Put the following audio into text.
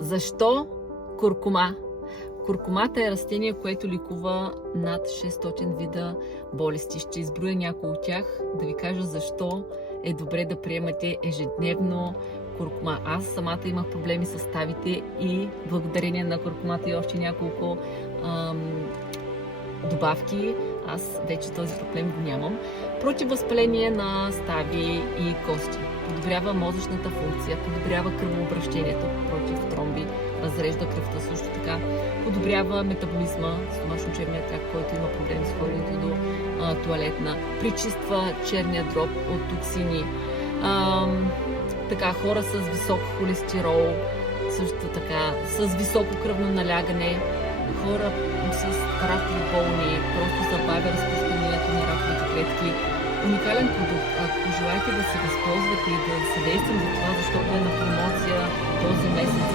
Защо куркума? Куркумата е растение, което лекува над 600 вида болести. Ще изброя някои от тях, да ви кажа защо е добре да приемате ежедневно куркума. Аз самата имах проблеми с ставите и благодарение на куркумата и още няколко добавки, аз вече този проблем го нямам. Противовъзпаление на стави и кости. Подобрява мозъчната функция, подобрява кръвообращението против тромби, разрежда кръвта също така, подобрява метаболизма, стомашно-черния тракт, който има проблем с ходенето до тоалетна, причиства черния дроб от токсини. Хора с висок холестерол, също така с високо кръвно налягане, хора с ракови болни, просто забавя разпространението на раковите клетки. Уникален продукт. Ако желаете да се възползвате и да съдействам за това, защото е на промоция този месец